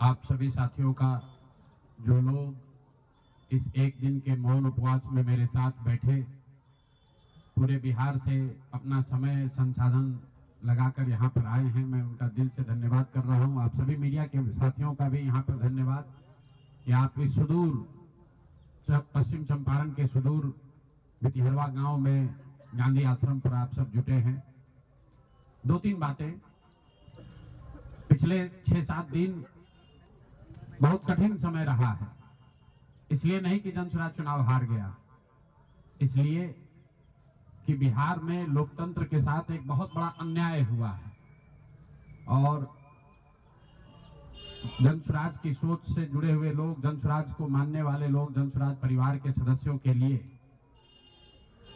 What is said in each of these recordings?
आप सभी साथियों का, जो लोग इस एक दिन के मौन उपवास में मेरे साथ बैठे, पूरे बिहार से अपना समय संसाधन लगाकर यहाँ पर आए हैं, मैं उनका दिल से धन्यवाद कर रहा हूँ। आप सभी मीडिया के साथियों का भी यहाँ पर धन्यवाद कि आप इस सुदूर पश्चिम चंपारण के सुदूर भितिहरवा गांव में गांधी आश्रम पर आप सब जुटे हैं। दो तीन बातें। पिछले 6-7 दिन बहुत कठिन समय रहा है। इसलिए नहीं कि जनसुराज चुनाव हार गया, इसलिए कि बिहार में लोकतंत्र के साथ एक बहुत बड़ा अन्याय हुआ है और जनसुराज की सोच से जुड़े हुए लोग, जनसुराज को मानने वाले लोग, जनसुराज परिवार के सदस्यों के लिए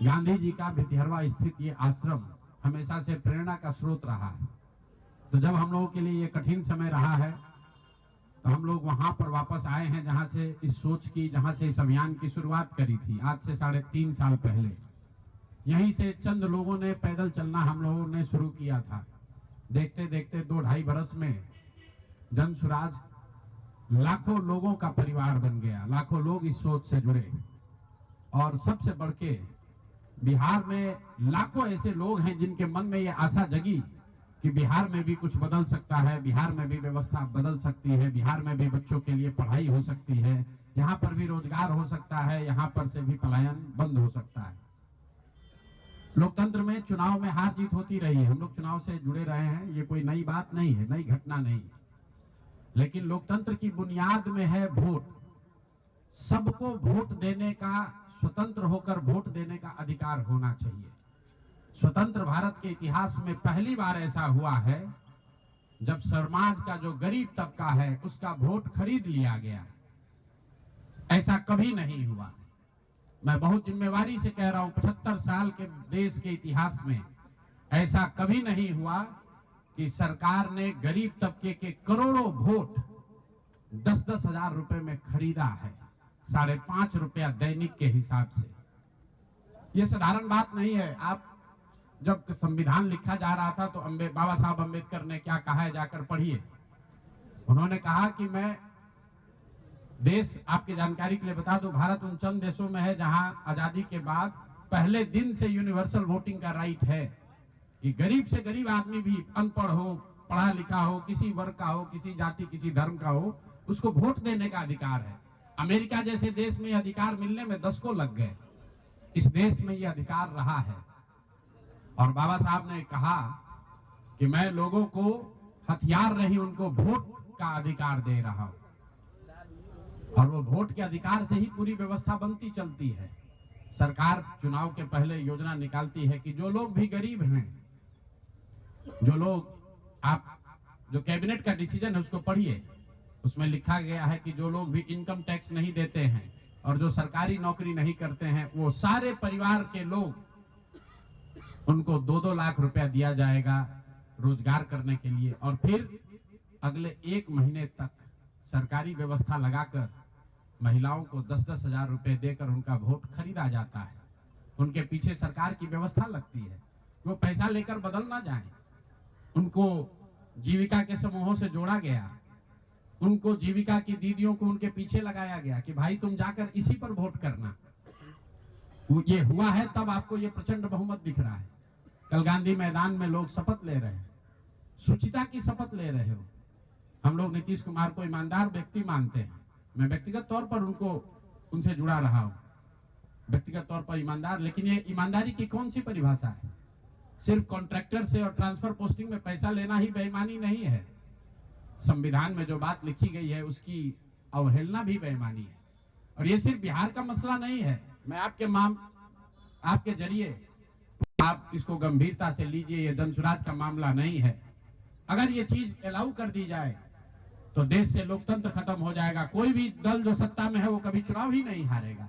गांधी जी का भितिहरवा स्थित ये आश्रम हमेशा से प्रेरणा का स्रोत रहा है। तो जब हम लोगों के लिए ये कठिन समय रहा है तो हम लोग वहां पर वापस आए हैं, जहां से इस सोच की, जहां से इस अभियान की शुरुआत करी थी आज से 3.5 साल पहले। यहीं से चंद लोगों ने पैदल चलना हम लोगों ने शुरू किया था। देखते देखते 2-2.5 बरस में जनसुराज लाखों लोगों का परिवार बन गया। लाखों लोग इस सोच से जुड़े और सबसे बढ़ के बिहार में लाखों ऐसे लोग हैं जिनके मन में ये आशा जगी कि बिहार में भी कुछ बदल सकता है, बिहार में भी व्यवस्था बदल सकती है, बिहार में भी बच्चों के लिए पढ़ाई हो सकती है, यहाँ पर भी रोजगार हो सकता है, यहाँ पर से भी पलायन बंद हो सकता है। लोकतंत्र में चुनाव में हार जीत होती रही है, हम लोग चुनाव से जुड़े रहे हैं, ये कोई नई बात नहीं है, नई घटना नहीं। लेकिन लोकतंत्र की बुनियाद में है वोट। सबको वोट देने का, स्वतंत्र होकर वोट देने का अधिकार होना चाहिए। स्वतंत्र भारत के इतिहास में पहली बार ऐसा हुआ है जब समाज का जो गरीब तबका है उसका वोट खरीद लिया गया। ऐसा कभी नहीं हुआ। मैं बहुत जिम्मेवारी से कह रहा हूं, 75 साल के देश के इतिहास में ऐसा कभी नहीं हुआ कि सरकार ने गरीब तबके के करोड़ों वोट 10-10 हजार रुपए में खरीदा है, 5.5 रुपया दैनिक के हिसाब से। यह साधारण बात नहीं है। आप जब संविधान लिखा जा रहा था तो बाबा साहब अम्बेडकर ने क्या कहा है, जाकर पढ़िए। उन्होंने कहा कि मैं देश, आपकी जानकारी के लिए बता दूं, भारत उन चंद देशों में है जहां आजादी के बाद पहले दिन से यूनिवर्सल वोटिंग का राइट है कि गरीब से गरीब आदमी भी, अनपढ़ हो, पढ़ा लिखा हो, किसी वर्ग का हो, किसी जाति, किसी धर्म का हो, उसको वोट देने का अधिकार है। अमेरिका जैसे देश में यह अधिकार मिलने में 10 को लग गए। इस देश में यह अधिकार रहा है और बाबा साहब ने कहा कि मैं लोगों को हथियार नहीं, उनको वोट का अधिकार दे रहा हूं और वो वोट के अधिकार से ही पूरी व्यवस्था बनती चलती है। सरकार चुनाव के पहले योजना निकालती है कि जो लोग भी गरीब हैं, जो लोग, आप जो कैबिनेट का डिसीजन है उसको पढ़िए, उसमें लिखा गया है कि जो लोग भी इनकम टैक्स नहीं देते हैं और जो सरकारी नौकरी नहीं करते हैं, वो सारे परिवार के लोग, उनको 2-2 लाख रुपया दिया जाएगा रोजगार करने के लिए और फिर अगले 1 महीने तक सरकारी व्यवस्था लगाकर महिलाओं को 10-10 हजार रुपए देकर उनका वोट खरीदा जाता है। उनके पीछे सरकार की व्यवस्था लगती है, वो पैसा लेकर बदल ना जाए। उनको जीविका के समूहों से जोड़ा गया, उनको जीविका की दीदियों को उनके पीछे लगाया गया कि भाई तुम जाकर इसी पर वोट करना। ये हुआ है तब आपको ये प्रचंड बहुमत दिख रहा है। कल गांधी मैदान में लोग शपथ ले रहे हैं, शुचिता की शपथ ले रहे हो। हम लोग नीतीश कुमार को ईमानदार व्यक्ति मानते हैं, मैं व्यक्तिगत तौर पर उनसे जुड़ा रहा हूं, व्यक्तिगत तौर पर ईमानदार। लेकिन ये ईमानदारी की कौन सी परिभाषा है? सिर्फ कॉन्ट्रैक्टर से और ट्रांसफर पोस्टिंग में पैसा लेना ही बेईमानी नहीं है। संविधान में जो बात लिखी गई है उसकी अवहेलना भी बेईमानी है। और ये सिर्फ बिहार का मसला नहीं है। मैं आपके जरिए आप इसको गंभीरता से लीजिए, ये जनसुराज का मामला नहीं है। अगर ये चीज अलाउ कर दी जाए तो देश से लोकतंत्र खत्म हो जाएगा। कोई भी दल जो सत्ता में है वो कभी चुनाव ही नहीं हारेगा।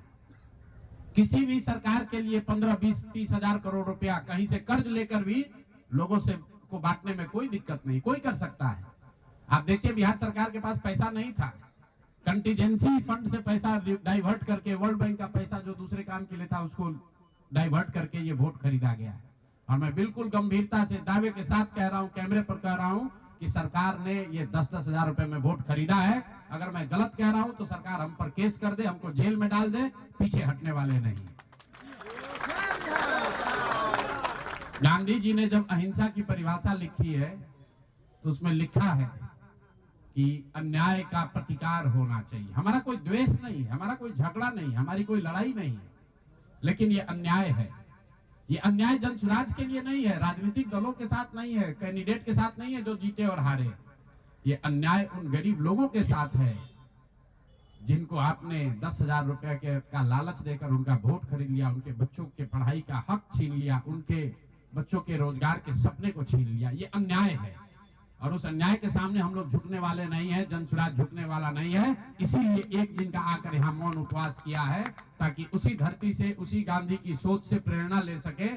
किसी भी सरकार के लिए 15, 20, 30 हजार करोड़ रुपया कहीं से कर्ज लेकर भी लोगों से को बांटने में कोई दिक्कत नहीं, कोई कर सकता है। आप देखिए बिहार सरकार के पास पैसा नहीं था, कंटीजेंसी फंड से पैसा डाइवर्ट करके, वर्ल्ड बैंक का पैसा जो दूसरे काम के लिए था उसको डाइवर्ट करके ये वोट खरीदा गया है। और मैं बिल्कुल गंभीरता से दावे के साथ कह रहा हूं, कैमरे पर कह रहा हूं कि सरकार ने ये 10-10 हजार रुपए में वोट खरीदा है। अगर मैं गलत कह रहा हूं तो सरकार हम पर केस कर दे, हमको जेल में डाल दे, पीछे हटने वाले नहीं। गांधी जी ने जब अहिंसा की परिभाषा लिखी है तो उसमें लिखा है कि अन्याय का प्रतिकार होना चाहिए। हमारा कोई द्वेष नहीं है, हमारा कोई झगड़ा नहीं, हमारी कोई लड़ाई नहीं है, लेकिन ये अन्याय है। ये अन्याय जनसुराज के लिए नहीं है, राजनीतिक दलों के साथ नहीं है, कैंडिडेट के साथ नहीं है जो जीते और हारे। ये अन्याय उन गरीब लोगों के साथ है जिनको आपने 10,000 रुपए का लालच देकर उनका वोट खरीद लिया, उनके बच्चों के पढ़ाई का हक छीन लिया, उनके बच्चों के रोजगार के सपने को छीन लिया। ये अन्याय है और उस अन्याय के सामने हम लोग झुकने वाले नहीं है, जनसुराज झुकने वाला नहीं है। इसीलिए एक दिन का आकर यहाँ मौन उपवास किया है ताकि उसी धरती से, उसी गांधी की सोच से प्रेरणा ले सके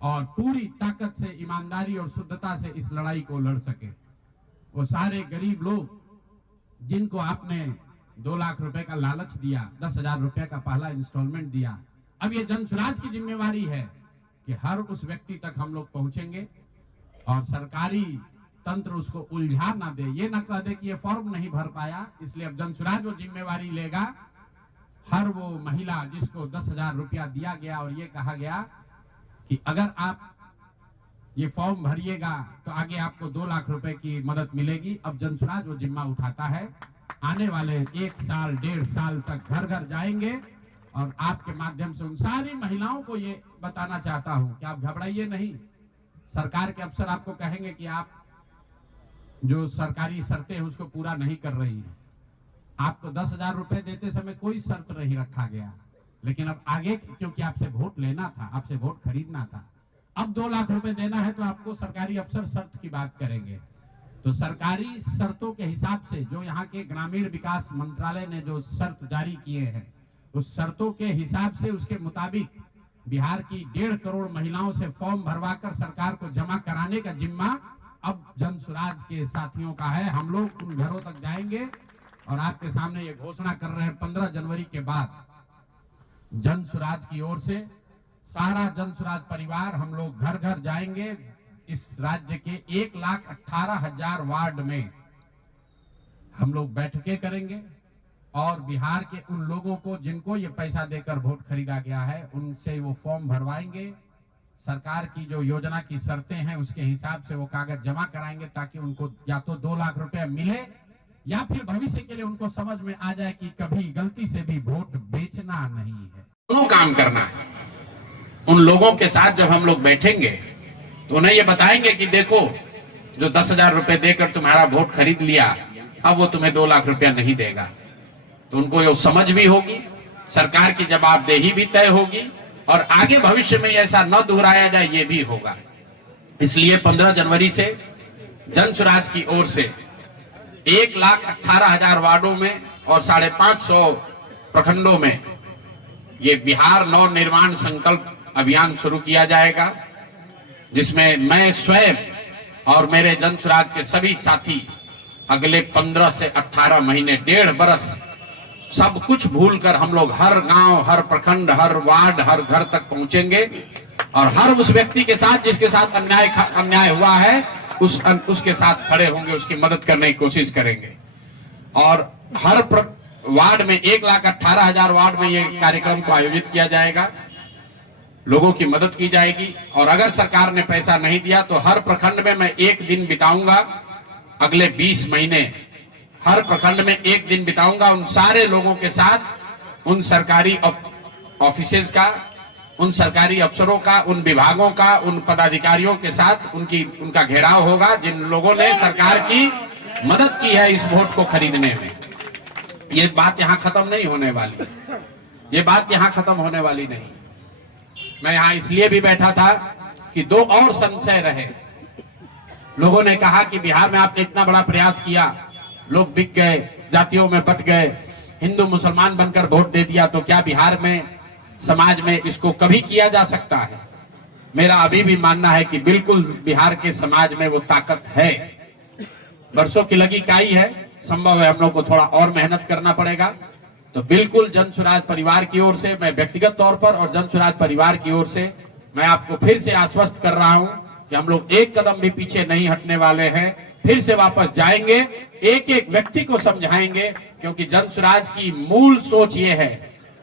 और पूरी ताकत से, ईमानदारी और शुद्धता से इस लड़ाई को लड़ सके। वो सारे गरीब लोग जिनको आपने 2 लाख रुपए का लालच दिया, 10,000 रुपए का पहला इंस्टॉलमेंट दिया, अब ये जनसुराज की जिम्मेवारी है कि हर उस व्यक्ति तक हम लोग पहुंचेंगे और सरकारी तंत्र उसको उलझा ना दे, ये ना कह दे कि ये फॉर्म नहीं भर पाया। इसलिए अब जनसुराज वो जिम्मेवारी लेगा। हर वो महिला जिसको 10,000 रुपया दिया गया और ये कहा गया कि अगर आप ये फॉर्म भरिएगा तो आगे आपको 2 लाख रुपए की मदद मिलेगी, अब जनसुराज वो जिम्मा उठाता है। आने वाले 1 साल 1.5 साल तक घर घर जाएंगे और आपके माध्यम से उन सारी महिलाओं को ये बताना चाहता हूं कि आप घबराइए नहीं। सरकार के अफसर आपको कहेंगे कि आप जो सरकारी शर्तें हैं उसको पूरा नहीं कर रही हैं। आपको 10,000 रुपए देते समय कोई शर्त नहीं रखा गया, लेकिन अब आगे क्योंकि आपसे वोट लेना था, आपसे वोट खरीदना था, अब 2 लाख रुपए देना है तो आपको सरकारी अफसर शर्त की बात करेंगे। तो सरकारी शर्तों के हिसाब से जो यहाँ के ग्रामीण विकास मंत्रालय ने जो शर्त जारी किए हैं, उस शर्तों के हिसाब से, उसके मुताबिक बिहार की 1.5 करोड़ महिलाओं से फॉर्म भरवाकर सरकार को जमा कराने का जिम्मा अब जनसुराज के साथियों का है। हम लोग उन घरों तक जाएंगे और आपके सामने ये घोषणा कर रहे हैं 15 जनवरी के बाद जनसुराज की ओर से सारा जनसुराज परिवार हम लोग घर घर जाएंगे। इस राज्य के 1,18,000 वार्ड में हम लोग बैठकें करेंगे और बिहार के उन लोगों को जिनको ये पैसा देकर वोट खरीदा गया है उनसे वो फॉर्म भरवाएंगे। सरकार की जो योजना की शर्तें हैं उसके हिसाब से वो कागज जमा कराएंगे ताकि उनको या तो 2 लाख रुपए मिले या फिर भविष्य के लिए उनको समझ में आ जाए कि कभी गलती से भी वोट बेचना नहीं है, दोनों काम करना है। उन लोगों के साथ जब हम लोग बैठेंगे तो उन्हें ये बताएंगे कि देखो जो 10,000 रुपए देकर तुम्हारा वोट खरीद लिया, अब वो तुम्हें 2 लाख रुपया नहीं देगा। तो उनको ये समझ भी होगी, सरकार की जवाबदेही भी तय होगी और आगे भविष्य में ऐसा न दोहराया जाए ये भी होगा। इसलिए 15 जनवरी से जनसुराज की ओर से 1,18,000 वार्डों में और 550 प्रखंडों में ये बिहार नव निर्माण संकल्प अभियान शुरू किया जाएगा, जिसमें मैं स्वयं और मेरे जनसुराज के सभी साथी अगले 15 से 18 महीने 1.5 बरस सब कुछ भूलकर हम लोग हर गांव, हर प्रखंड, हर वार्ड, हर घर तक पहुंचेंगे और हर उस व्यक्ति के साथ जिसके साथ अन्याय हुआ है उसके साथ खड़े होंगे, उसकी मदद करने की कोशिश करेंगे। और हर वार्ड में 1,18,000 वार्ड में ये कार्यक्रम को आयोजित किया जाएगा, लोगों की मदद की जाएगी। और अगर सरकार ने पैसा नहीं दिया तो हर प्रखंड में मैं 1 दिन बिताऊंगा, अगले 20 महीने हर प्रखंड में 1 दिन बिताऊंगा उन सारे लोगों के साथ, उन सरकारी ऑफिसेज का, उन सरकारी अफसरों का, उन विभागों का, उन पदाधिकारियों के साथ उनका घेराव होगा जिन लोगों ने सरकार की मदद की है इस वोट को खरीदने में। ये बात यहाँ खत्म नहीं होने वाली, ये बात यहाँ खत्म होने वाली नहीं। मैं यहाँ इसलिए भी बैठा था कि 2 और संशय रहे। लोगों ने कहा कि बिहार में आपने इतना बड़ा प्रयास किया, लोग बिक गए, जातियों में बट गए, हिंदू मुसलमान बनकर वोट दे दिया, तो क्या बिहार में समाज में इसको कभी किया जा सकता है? मेरा अभी भी मानना है कि बिल्कुल बिहार के समाज में वो ताकत है। वर्षों की लगी काई है, संभव है हम लोग को थोड़ा और मेहनत करना पड़ेगा। तो बिल्कुल जनसुराज परिवार की ओर से, मैं व्यक्तिगत तौर पर और जनसुराज परिवार की ओर से मैं आपको फिर से आश्वस्त कर रहा हूं कि हम लोग 1 कदम भी पीछे नहीं हटने वाले हैं। फिर से वापस जाएंगे, एक एक व्यक्ति को समझाएंगे, क्योंकि जन स्वराज की मूल सोच ये है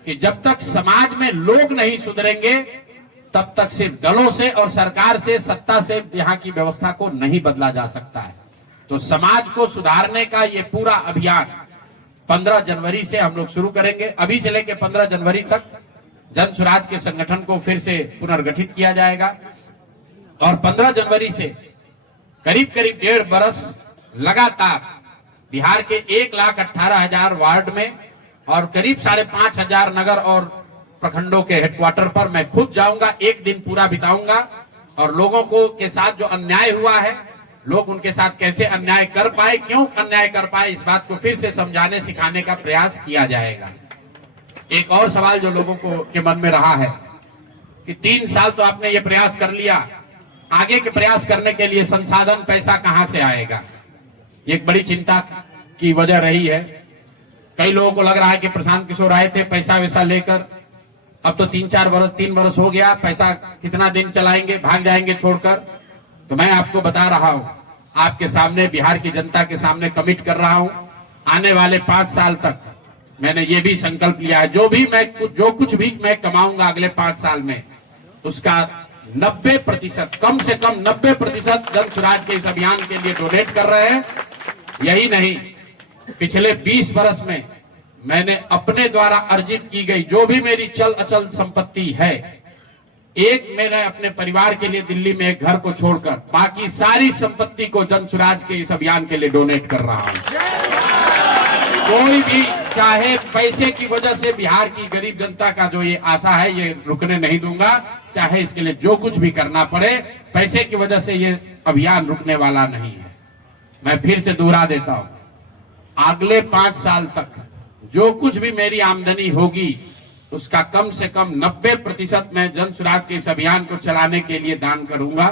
कि जब तक समाज में लोग नहीं सुधरेंगे तब तक सिर्फ दलों से और सरकार से, सत्ता से यहाँ की व्यवस्था को नहीं बदला जा सकता है। तो समाज को सुधारने का ये पूरा अभियान 15 जनवरी से हम लोग शुरू करेंगे। अभी से लेकर 15 जनवरी तक जन स्वराज के संगठन को फिर से पुनर्गठित किया जाएगा और 15 जनवरी से करीब करीब 1.5 बरस लगातार बिहार के 1,18,000 वार्ड में और करीब 5,500 नगर और प्रखंडों के हेडक्वार्टर पर मैं खुद जाऊंगा, एक दिन पूरा बिताऊंगा और लोगों को के साथ जो अन्याय हुआ है, लोग उनके साथ कैसे अन्याय कर पाए, क्यों अन्याय कर पाए, इस बात को फिर से समझाने सिखाने का प्रयास किया जाएगा। एक और सवाल जो लोगों को के मन में रहा है कि 3 साल तो आपने ये प्रयास कर लिया, आगे के प्रयास करने के लिए संसाधन, पैसा कहां से आएगा, एक बड़ी चिंता की वजह रही है। कई लोगों को लग रहा है कि प्रशांत किशोर आए थे पैसा वैसा लेकर, अब तो 3 बरस हो गया, पैसा कितना दिन चलाएंगे, भाग जाएंगे छोड़कर। तो मैं आपको बता रहा हूं, आपके सामने, बिहार की जनता के सामने कमिट कर रहा हूं, आने वाले 5 साल तक मैंने ये भी संकल्प लिया है, जो कुछ भी मैं कमाऊंगा अगले 5 साल में, उसका 90%, कम से कम 90% जन स्वराज के इस अभियान के लिए डोनेट कर रहे हैं। यही नहीं, पिछले 20 बरस में मैंने अपने द्वारा अर्जित की गई जो भी मेरी चल अचल संपत्ति है, मैंने अपने परिवार के लिए दिल्ली में एक घर को छोड़कर बाकी सारी संपत्ति को जन स्वराज के इस अभियान के लिए डोनेट कर रहा हूं। कोई भी चाहे पैसे की वजह से बिहार की गरीब जनता का जो ये आशा है, ये रुकने नहीं दूंगा, चाहे इसके लिए जो कुछ भी करना पड़े, पैसे की वजह से ये अभियान रुकने वाला नहीं है। मैं फिर से दोहरा देता हूं, अगले 5 साल तक जो कुछ भी मेरी आमदनी होगी उसका कम से कम 90% मैं जन स्वराज के इस अभियान को चलाने के लिए दान करूंगा।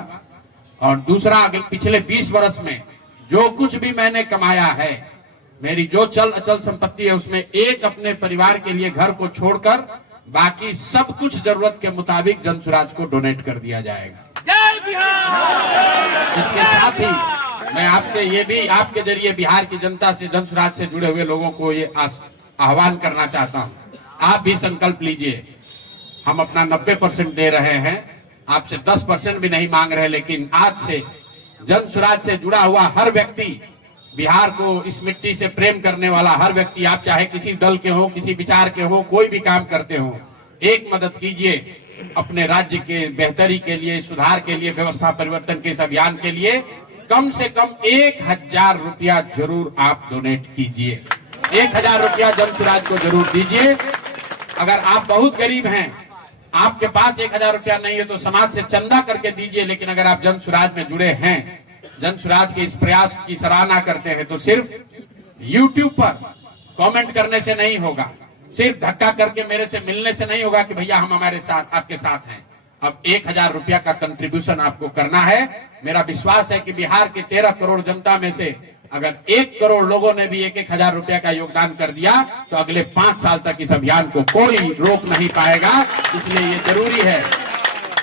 और दूसरा, पिछले 20 वर्ष में जो कुछ भी मैंने कमाया है, मेरी जो चल अचल संपत्ति है, उसमें एक अपने परिवार के लिए घर को छोड़कर बाकी सब कुछ जरूरत के मुताबिक जन स्वराज को डोनेट कर दिया जाएगा। जय बिहार। इसके साथ ही मैं आपसे ये भी, आपके जरिए बिहार की जनता से, जन स्वराज से जुड़े हुए लोगों को ये आह्वान करना चाहता हूं, आप भी संकल्प लीजिए। हम अपना 90% दे रहे हैं, आपसे 10% भी नहीं मांग रहे, लेकिन आज से जन स्वराज से जुड़ा हुआ हर व्यक्ति, बिहार को इस मिट्टी से प्रेम करने वाला हर व्यक्ति, आप चाहे किसी दल के हो, किसी विचार के हो, कोई भी काम करते हो, एक मदद कीजिए अपने राज्य के बेहतरी के लिए, सुधार के लिए, व्यवस्था परिवर्तन के इस अभियान के लिए कम से कम 1,000 रुपया जरूर आप डोनेट कीजिए। 1,000 रुपया जन स्वराज को जरूर दीजिए। अगर आप बहुत गरीब हैं, आपके पास 1,000 रुपया नहीं है, तो समाज से चंदा करके दीजिए। लेकिन अगर आप जन स्वराज में जुड़े हैं, जन स्वराज के इस प्रयास की सराहना करते हैं, तो सिर्फ YouTube पर कमेंट करने से नहीं होगा, सिर्फ धक्का करके मेरे से मिलने से नहीं होगा कि भैया हम हमारे साथ, आपके साथ हैं। अब 1,000 रुपया का कंट्रीब्यूशन आपको करना है। मेरा विश्वास है कि बिहार के 13 करोड़ जनता में से अगर 1 करोड़ लोगों ने भी 1,000 रुपया का योगदान कर दिया, तो अगले 5 साल तक इस अभियान को कोई रोक नहीं पाएगा। इसलिए ये जरूरी है।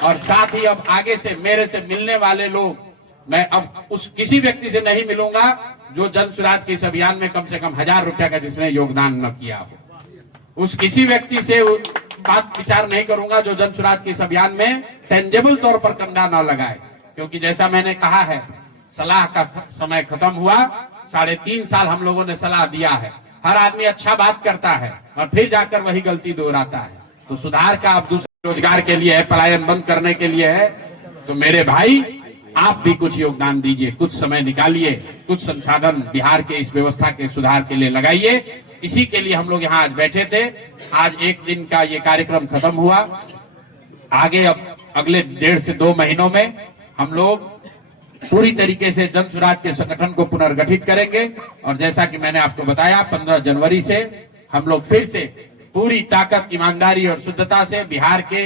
और साथ ही अब आगे से मेरे से मिलने वाले लोग, मैं अब उस किसी व्यक्ति से नहीं मिलूंगा जो जन स्वराज के इस अभियान में कम से कम 1,000 रुपया का जिसने योगदान न किया हो। उस किसी व्यक्ति से बात विचार नहीं करूंगा जो जन स्वराज के इस अभियान में टेंजेबल तौर पर कंधा न लगाए, क्योंकि जैसा मैंने कहा है, सलाह का समय खत्म हुआ। 3.5 साल हम लोगों ने सलाह दिया है। हर आदमी अच्छा बात करता है और फिर जाकर वही गलती दोहराता है। तो सुधार का अब दूसरे रोजगार के लिए है, पलायन बंद करने के लिए है। तो मेरे भाई, आप भी कुछ योगदान दीजिए, कुछ समय निकालिए, कुछ संसाधन बिहार के इस व्यवस्था के सुधार के लिए लगाइए। इसी के लिए हम लोग यहाँ आज बैठे थे। आज 1 दिन का ये कार्यक्रम खत्म हुआ। आगे अब अगले 1.5 से 2 महीनों में हम लोग पूरी तरीके से जन स्वराज के संगठन को पुनर्गठित करेंगे। और जैसा कि मैंने आपको बताया, 15 जनवरी से हम लोग फिर से पूरी ताकत, ईमानदारी और शुद्धता से बिहार के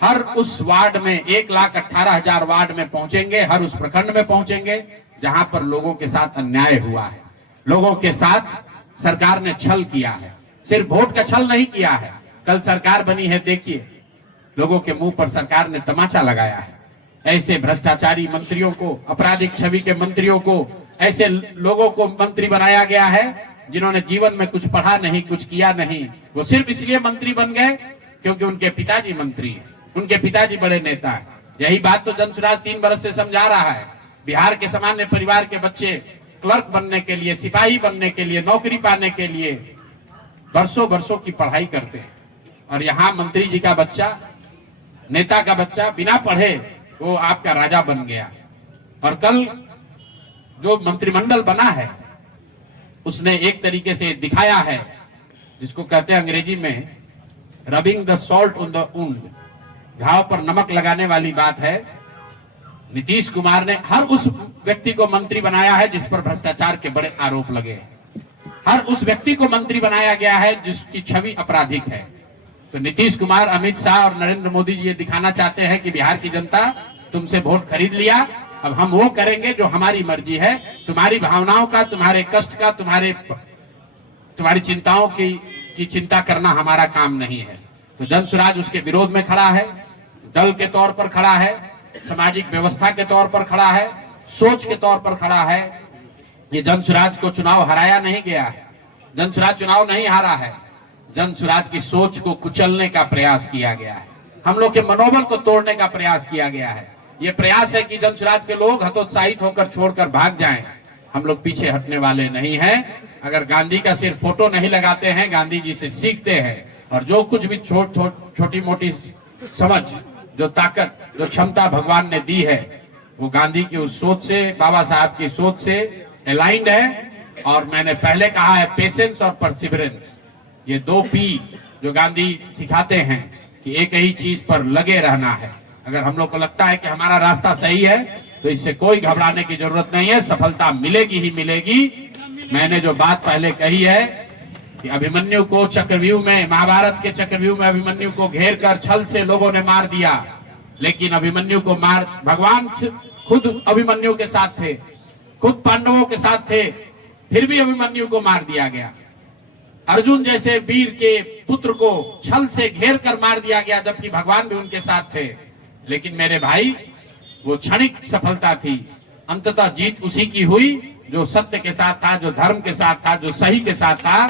हर उस वार्ड में, 1,18,000 वार्ड में पहुंचेंगे, हर उस प्रखंड में पहुंचेंगे जहां पर लोगों के साथ अन्याय हुआ है, लोगों के साथ सरकार ने छल किया है। सिर्फ वोट का छल नहीं किया है। कल सरकार बनी है, देखिए लोगों के मुंह पर सरकार ने तमाचा लगाया है। ऐसे भ्रष्टाचारी मंत्रियों को, आपराधिक छवि के मंत्रियों को ऐसे लोगों को मंत्री बनाया गया है जिन्होंने जीवन में कुछ पढ़ा नहीं, कुछ किया नहीं। वो सिर्फ इसलिए मंत्री बन गए क्योंकि उनके पिताजी मंत्री हैं, उनके पिताजी बड़े नेता हैं। यही बात तो जनसुराज 3 बरस से समझा रहा है। बिहार के सामान्य परिवार के बच्चे क्लर्क बनने के लिए, सिपाही बनने के लिए, नौकरी पाने के लिए वर्षों वर्षों की पढ़ाई करते हैं, और यहाँ मंत्री जी का बच्चा, नेता का बच्चा बिना पढ़े वो आपका राजा बन गया। और कल जो मंत्रिमंडल बना है उसने एक तरीके से दिखाया है, जिसको कहते हैं अंग्रेजी में rubbing the salt on the wound, घाव पर नमक लगाने वाली बात है। नीतीश कुमार ने हर उस व्यक्ति को मंत्री बनाया है जिस पर भ्रष्टाचार के बड़े आरोप लगे। हर उस व्यक्ति को मंत्री बनाया गया है जिसकी छवि आपराधिक है। तो नीतीश कुमार, अमित शाह और नरेंद्र मोदी जी ये दिखाना चाहते हैं कि बिहार की जनता तुमसे वोट खरीद लिया, अब हम वो करेंगे जो हमारी मर्जी है। तुम्हारी भावनाओं का, तुम्हारे कष्ट का, तुम्हारी चिंताओं की चिंता करना हमारा काम नहीं है। तो जनसुराज उसके विरोध में खड़ा है, दल के तौर पर खड़ा है, सामाजिक व्यवस्था के तौर पर खड़ा है, सोच के तौर पर खड़ा है। ये जनसुराज को चुनाव हराया नहीं गया है, जनसुराज चुनाव नहीं हारा है, जनसुराज की सोच को कुचलने का प्रयास किया गया है, हम लोग के मनोबल को तोड़ने का प्रयास किया गया है। ये प्रयास है कि जनसुराज के लोग हतोत्साहित होकर छोड़कर भाग जाएं। हम लोग पीछे हटने वाले नहीं हैं। अगर गांधी का सिर्फ फोटो नहीं लगाते हैं, गांधी जी से सीखते हैं, और जो कुछ भी छोटी मोटी समझ, जो ताकत, जो क्षमता भगवान ने दी है, वो गांधी की उस सोच से, बाबा साहब की सोच से अलाइंड है। और मैंने पहले कहा है, पेशेंस और परसिवरेंस, ये 2 P जो गांधी सिखाते हैं कि एक ही चीज पर लगे रहना है। अगर हम लोग को लगता है कि हमारा रास्ता सही है तो इससे कोई घबराने की जरूरत नहीं है, सफलता मिलेगी ही मिलेगी। मैंने जो बात पहले कही है कि अभिमन्यु को चक्रव्यूह में, महाभारत के चक्रव्यूह में अभिमन्यु को घेर कर छल से लोगों ने मार दिया, लेकिन अभिमन्यु को भगवान खुद अभिमन्यु के साथ थे, खुद पांडवों के साथ थे, फिर भी अभिमन्यु को मार दिया गया। अर्जुन जैसे वीर के पुत्र को छल से घेर कर मार दिया गया, जबकि भगवान भी उनके साथ थे। लेकिन मेरे भाई, वो क्षणिक सफलता थी, अंततः जीत उसी की हुई जो सत्य के साथ था, जो धर्म के साथ था, जो सही के साथ था।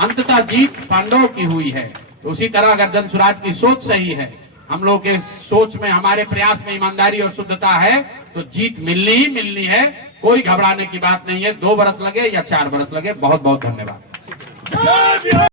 अंततः जीत पांडवों की हुई है। तो उसी तरह अगर जनसुराज की सोच सही है, हम लोग के सोच में, हमारे प्रयास में ईमानदारी और शुद्धता है, तो जीत मिलनी ही मिलनी है। कोई घबराने की बात नहीं है। 2 बरस लगे या 4 बरस लगे। बहुत बहुत धन्यवाद।